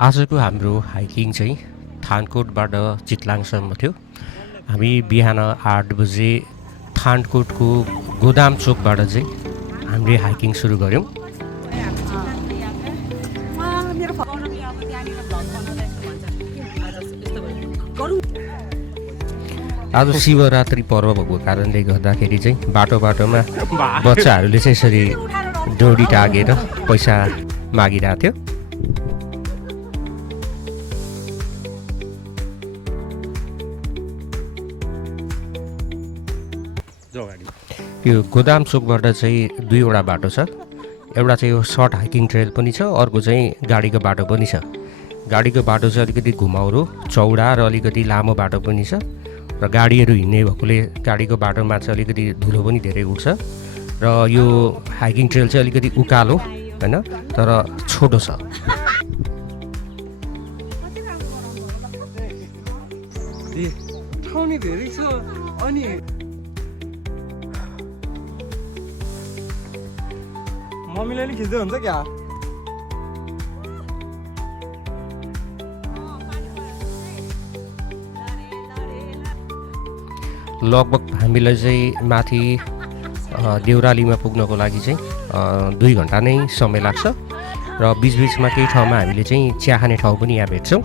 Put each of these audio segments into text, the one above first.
आजको हाम्रो हाइकिङ चाहिँ थानकोटबाट चितलाङसम्म थियो। हामी बिहान 8 बजे थानकोटको गोदाम चोकबाट चाहिँ हामीले हाइकिङ सुरु गऱ्यौँ। आज शिवरात्रि पर्व भएको कारणले गर्दाखेरि चाहिँ बाटोमा बच्चाहरूले चाहिँ यसरी डोरी टागेर पैसा मागिरहेको थियो। यो गोदाम चोकबाट चाहिँ दुईवटा बाटो छ। एउटा चाहिँ यो सर्ट हाइकिङ ट्रेल पनि छ, अर्को चाहिँ गाडीको बाटो पनि छ। गाडीको बाटो चाहिँ अलिकति घुमाउरो चौडा र अलिकति लामो बाटो पनि छ र गाडीहरू हिँड्ने भएकोले गाडीको बाटोमा चाहिँ अलिकति धुलो पनि धेरै उठ्छ र यो हाइकिङ ट्रेल चाहिँ अलिकति उकालो हैन, तर छोटो छ। मम्मीले नि खिच्दै हुन्छ क्या? लगभग हामीलाई चाहिँ माथि देउरालीमा पुग्नको लागि चाहिँ 2 घन्टा नै समय लाग्छ र बिचबिचमा केही ठाउँमा हामीले चाहिँ चिया खाने ठाउँ पनि यहाँ भेट्छौँ।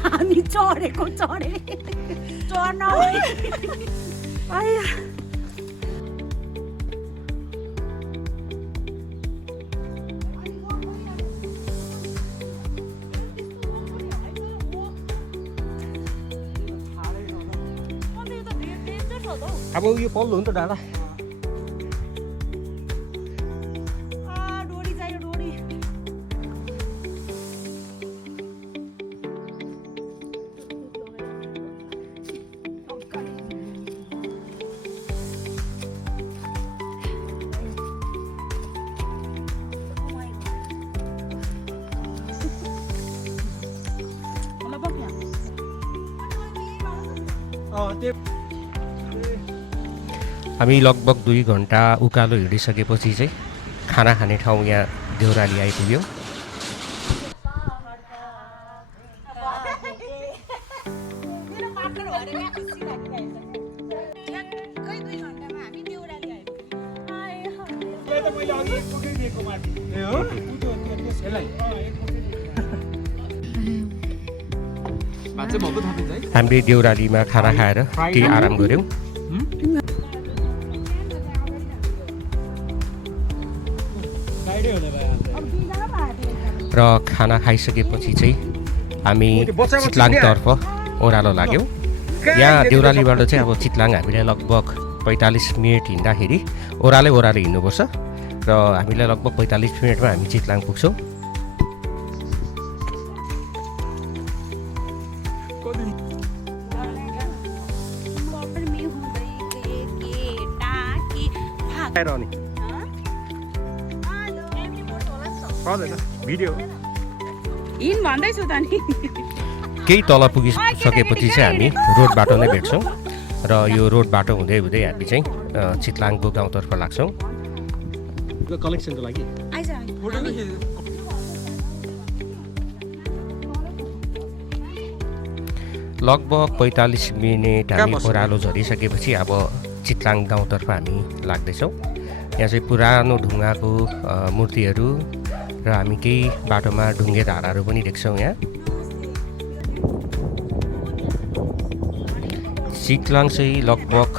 हामी चढेको चढे चढ्न अब यो पल्लो हो नि त डाँडा। डोरी चाहियो डोरी। हामी लगभग 2 घन्टा उकालो हिँडिसकेपछि चाहिँ खाना खाने ठाउँ यहाँ देउराली आइपुग्यौँ। हामीले देउरालीमा खाना खाएर केही आराम गऱ्यौँ र खाना खाइसकेपछि चाहिँ हामी चितलाङतर्फ ओह्रालो लाग्यौँ। यहाँ देउरालीबाट चाहिँ अब चितलाङ हामीलाई लगभग 45 मिनट हिँड्दाखेरि ओह्रालो हिँड्नुपर्छ र हामीलाई लगभग 45 मिनटमा हामी चितलाङ पुग्छौँ। केही तल पुगिसकेपछि चाहिँ हामी रोड बाटो नै भेट्छौँ र यो रोड बाटो हुँदै हुँदै हामी चाहिँ चितलाङको गाउँतर्फ लाग्छौँ। कलेक्सनको लागि लगभग 45 मिनट हामी ओह्रालो झरिसकेपछि अब चितलाङ गाउँतर्फ हामी लाग्दैछौँ। यहाँ चाहिँ पुरानो ढुङ्गाको मूर्तिहरू र हामी केही बाटोमा ढुङ्गे धाराहरू पनि देख्छौँ। यहाँ चितलाङ चाहिँ लगभग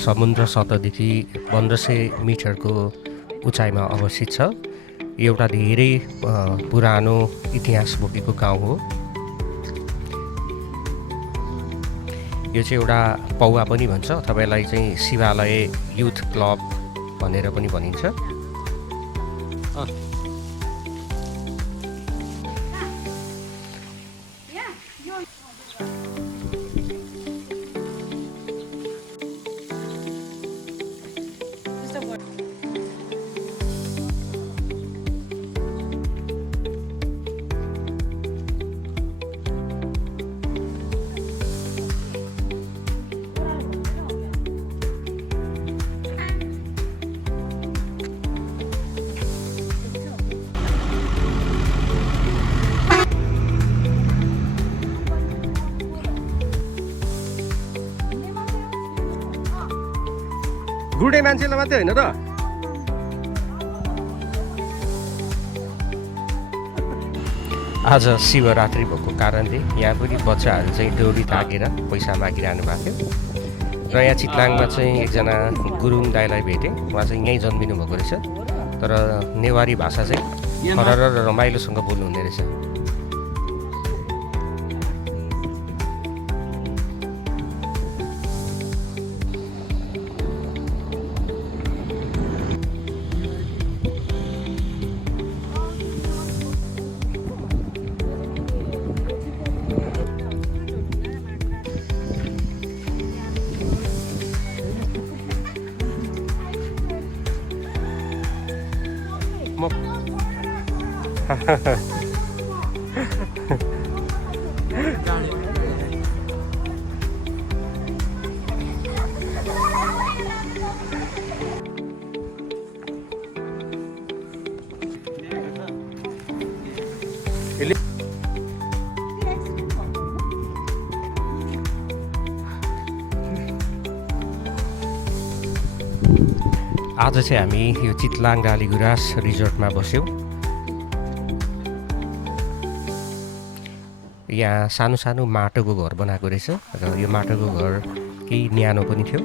समुद्र सतहदेखि 1500 मिटरको उचाइमा अवस्थित छ। एउटा धेरै पुरानो इतिहास बोकेको गाउँ हो। यो चाहिँ एउटा पौवा पनि भन्छ, तपाईँलाई चाहिँ शिवालय युथ क्लब भनेर पनि भनिन्छ। गुडे मान्छेलाई मात्रै होइन त आज शिवरात्रि भएको कारणले यहाँ पनि बच्चाहरू चाहिँ डोरी तागेर पैसा मागिरहनु भएको थियो र यहाँ चितलाङमा चाहिँ एकजना गुरुङ दाईलाई भेटेँ उहाँ चाहिँ यहीँ जन्मिनु भएको रहेछ तर नेवारी भाषा चाहिँ सरर र रमाइलोसँग बोल्नुहुने रहेछ आज चाहिँ हामी यो चितलाङ डालीगुराँस रिजोर्टमा बस्यौँ यहाँ सानो सानो माटोको घर बनाएको रहेछ र यो माटोको घर केही न्यानो पनि थियो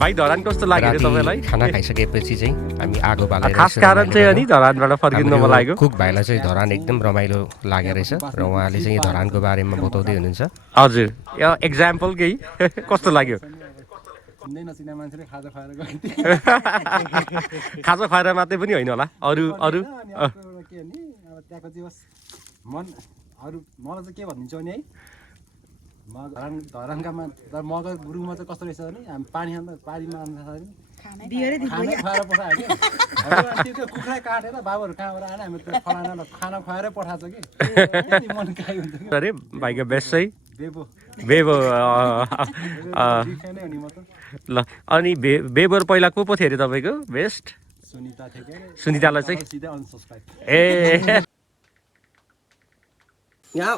भाइ धरान कस्तो लाग्यो तपाईलाई खाना खाइसकेपछि चाहिँ हामी आगो बालेर खास कारण चाहिँ अनि धरानबाट फर्किनु मन लाग्यो कुक भाइलाई चाहिँ धरान एकदम रमाइलो लागेको रहेछ र उहाँले चाहिँ धरानको बारेमा बताउँदै हुनुहुन्छ हजुर यो एक्जाम्पल केही कस्तो लाग्यो चिन्दै नचिने मान्छेले खाजा खुवाएर गइदिए खाजा खुवाएर मात्रै पनि होइन होला अरू अरू के नि अब त्यहाँको चाहिँ होस् मन अरू मलाई चाहिँ के भनिदिन्छु भने है धरानका मगर गुरुङमा चाहिँ कस्तो रहेछ भने हामी पानी पानीमा खाना खुवाएर पठायो कि त्यो कुखुरा काटेर बाबुहरू कहाँबाट आएर हामी त्यो फलानालाई खाना खुवाएरै पठाएको कि मन काइ हुन्छ अरे भाइको बेस्ट चाहिँ बेबो बेबो नै हो नि म त ल अनि बेबर पहिला को पो थियो अरे तपाईँको बेस्ट सुनिता थियो के सुनितालाई चाहिँ सिधै अनसब्सक्राइब ए यहाँ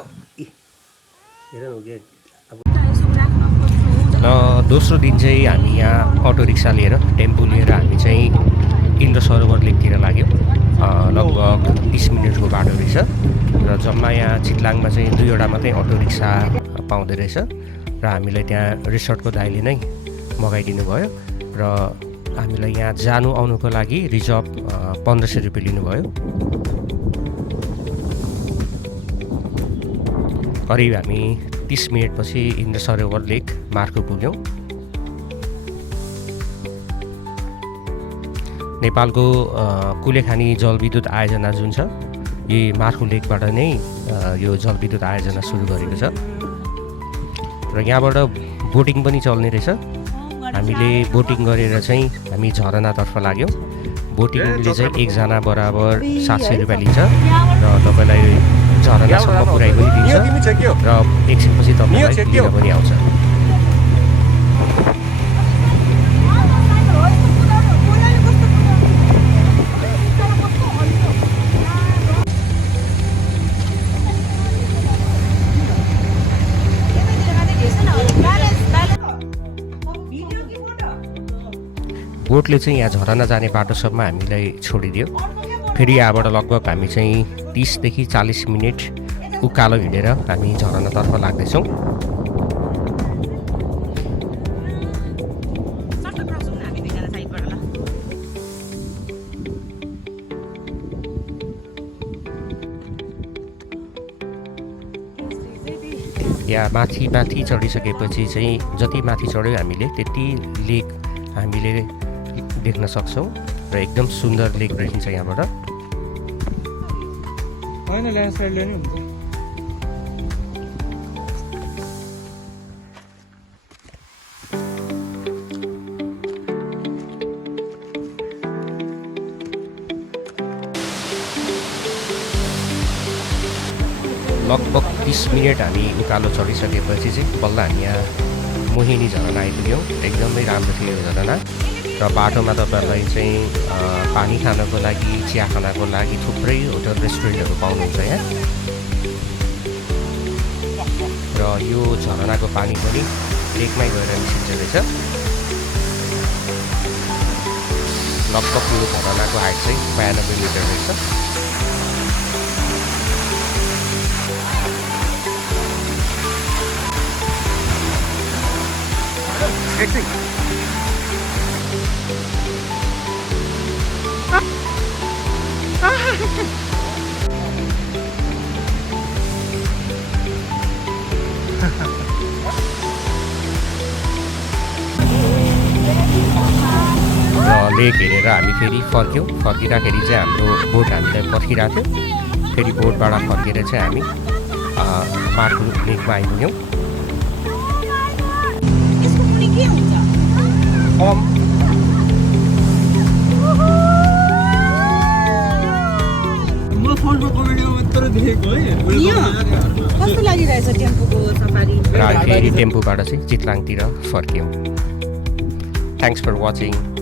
र दोस्रो दिन चाहिँ हामी यहाँ अटो रिक्सा लिएर टेम्पो लिएर हामी चाहिँ इन्द्र सरोवर लेकतिर लाग्यौँ लगभग 30 मिनटको बाटो रहेछ र जम्मा यहाँ चितलाङमा चाहिँ 2वटा मात्रै अटो रिक्सा पाउँदो रहेछ र हामीलाई त्यहाँ रिसोर्टको दाइले नै मगाइदिनु भयो र हामीलाई यहाँ जानु आउनुको लागि रिजर्भ 1500 रुपियाँ लिनुभयो करिब हामी 30 मिनटपछि इन्द्र सरोवर लेक मार्को पुग्यौँ नेपालको कुलेखानी जलविद्युत आयोजना जुन छ यी मार्को लेकबाट नै यो जलविद्युत आयोजना सुरु गरेको छ र यहाँबाट बोटिङ पनि चल्ने रहेछ हामीले बोटिङ गरेर चाहिँ हामी झरनातर्फ लाग्यौँ बोटिङले चाहिँ एकजना बराबर 700 रुपियाँ लिन्छ र तपाईँलाई झरनासम्म पुऱ्याइ पनि दिन्छ र एकछिनपछि तपाईँलाई लिन पनि आउँछ बोटले चाहिँ यहाँ झरना जाने बाटोसम्म हामीलाई छोडिदियो फेरि यहाँबाट लगभग हामी चाहिँ 30 देखि 40 मिनट उकालो हिँडेर हामी झरनातर्फ लाग्दैछौँ यहाँ माथि माथि चढिसकेपछि चाहिँ जति माथि चढ्यो हामीले त्यति लेक हामीले देख्न सक्छौँ र एकदम सुन्दर लेक देखिन्छ यहाँबाट होइन ल्यान्डस्लाइडले नि हुन्छ लगभग 30 मिनट हामी उकालो चढिसकेपछि चाहिँ बल्ल हामी यहाँ मोहिनी झरना आइपुग्यौँ एकदमै राम्रो थियो यो झरना र र बाटोमा तपाईँहरूलाई चाहिँ पानी खानको लागि चिया खानको लागि थुप्रै होटल रेस्टुरेन्टहरू पाउनुहुन्छ यहाँ र यो झरनाको पानी पनि लेकमै गएर निस्किन्छ रहेछ लगभग यो झरनाको हाइट चाहिँ 92 मिटर रहेछ र लेक हेरेर हामी फेरि फर्क्यौँ फर्किँदाखेरि चाहिँ हाम्रो बोट हामीलाई पर्खिरहेको थियो फेरि बोटबाट फर्केर चाहिँ हामी बाटो लेकमा आइपुग्यौँ यसको मुनि के हुन्छ म फोनको कमेन्टमा मात्र देखेको है कस्तो लागिरहेछ टेम्पोको सफारी र फेरि टेम्पोबाट चाहिँ चितलाङतिर फर्क्यौँ थ्याङ्क्स फर वाचिङ